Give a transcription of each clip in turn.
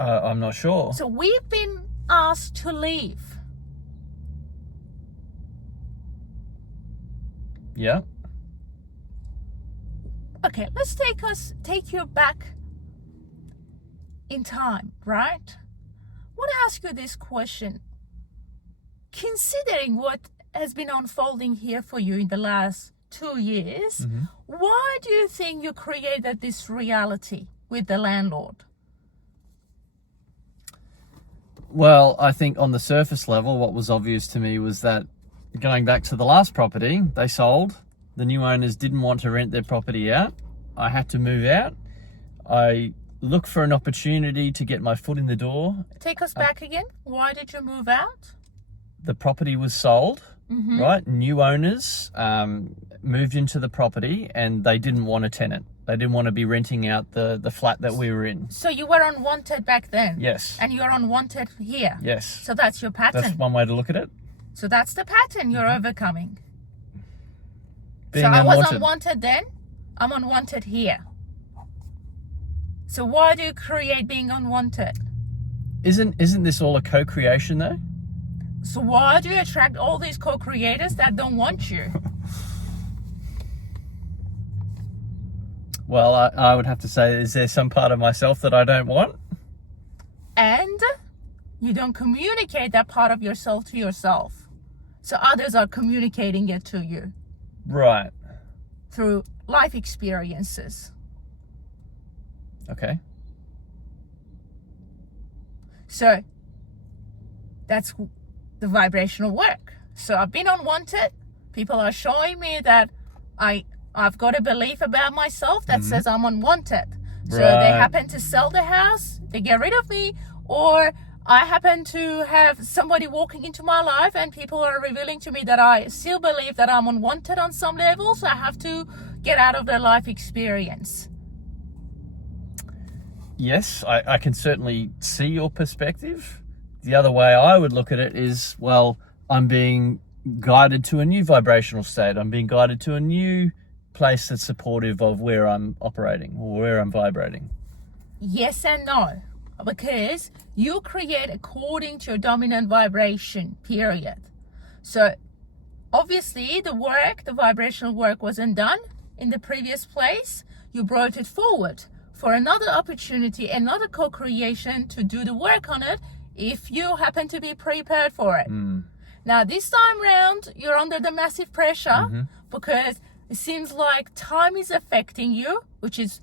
I'm not sure. So we've been asked to leave. Yeah. Okay, let's take you back in time, right? I want to ask you this question. Considering what has been unfolding here for you in the last 2 years, why do you think you created this reality with the landlord? Well, I think on the surface level, what was obvious to me was that going back to the last property, they sold. The new owners didn't want to rent their property out. I had to move out. I looked for an opportunity to get my foot in the door. Take us back again. Why did you move out? The property was sold, right? New owners moved into the property and they didn't want a tenant. They didn't want to be renting out the flat that we were in. So you were unwanted back then? Yes. And you're unwanted here? Yes. So that's your pattern? That's one way to look at it. So that's the pattern you're overcoming. Being so I unwanted. was unwanted then, I'm unwanted here. So why do you create being unwanted? Isn't this all a co-creation though? So why do you attract all these co-creators that don't want you? Well, I would have to say, is there some part of myself that I don't want? And you don't communicate that part of yourself to yourself. So others are communicating it to you. Right. Through life experiences. Okay. So that's the vibrational work. So I've been unwanted. People are showing me that I've got a belief about myself that says I'm unwanted. So they happen to sell the house, they get rid of me, or I happen to have somebody walking into my life and people are revealing to me that I still believe that I'm unwanted on some level, so I have to get out of their life experience. Yes, I can certainly see your perspective. The other way I would look at it is, well, I'm being guided to a new vibrational state. I'm being guided to a new place that's supportive of where I'm operating or where I'm vibrating. Yes and no, because you create according to your dominant vibration, period. So obviously the vibrational work wasn't done in the previous place. You brought it forward for another opportunity, another co-creation to do the work on it if you happen to be prepared for it. Now this time round, you're under the massive pressure because it seems like time is affecting you, which is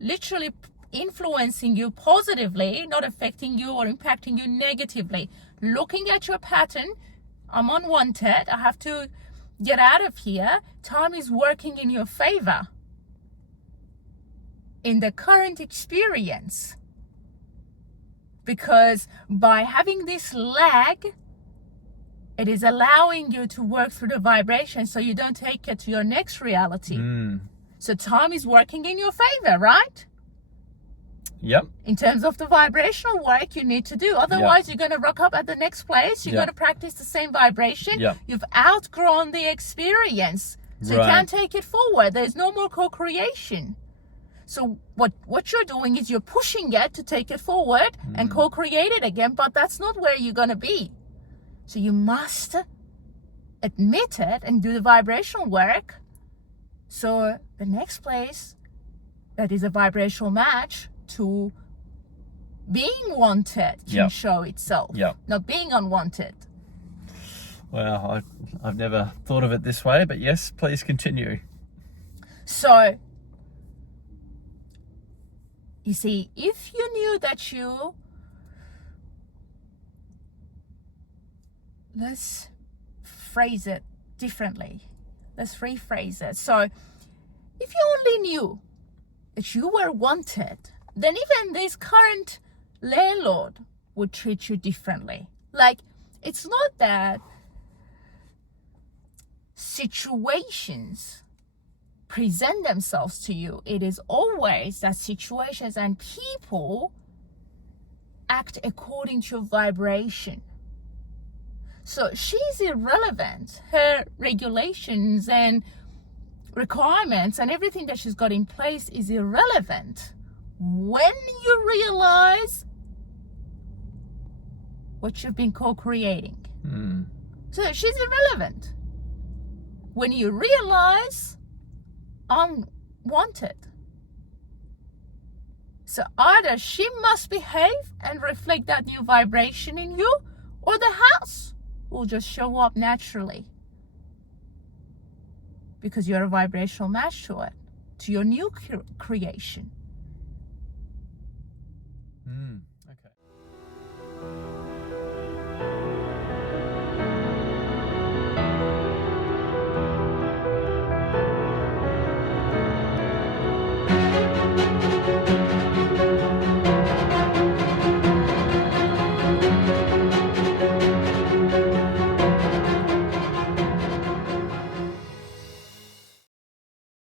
literally influencing you positively, not affecting you or impacting you negatively. Looking at your pattern, I'm unwanted, I have to get out of here. Time is working in your favor in the current experience, because by having this lag, it is allowing you to work through the vibration so you don't take it to your next reality. So time is working in your favor, right? Yep. In terms of the vibrational work you need to do. Otherwise, you're going to rock up at the next place. You're going to practice the same vibration. You've outgrown the experience. So you can't take it forward. There's no more co-creation. So what you're doing is you're pushing it to take it forward and co-create it again, but that's not where you're going to be. So you must admit it and do the vibrational work. So the next place that is a vibrational match to being wanted can show itself, not being unwanted. Well, I've never thought of it this way, but yes, please continue. So, you see, if you knew that let's phrase it differently. Let's rephrase it. So, if you only knew that you were wanted, then even this current landlord would treat you differently. Like, it's not that situations present themselves to you. It is always that situations and people act according to your vibration. So she's irrelevant. Her regulations and requirements and everything that she's got in place is irrelevant when you realize what you've been co-creating. Mm. So she's irrelevant. When you realize unwanted. So either she must behave and reflect that new vibration in you, or the house will just show up naturally. Because you're a vibrational match to it, to your new creation. Mm.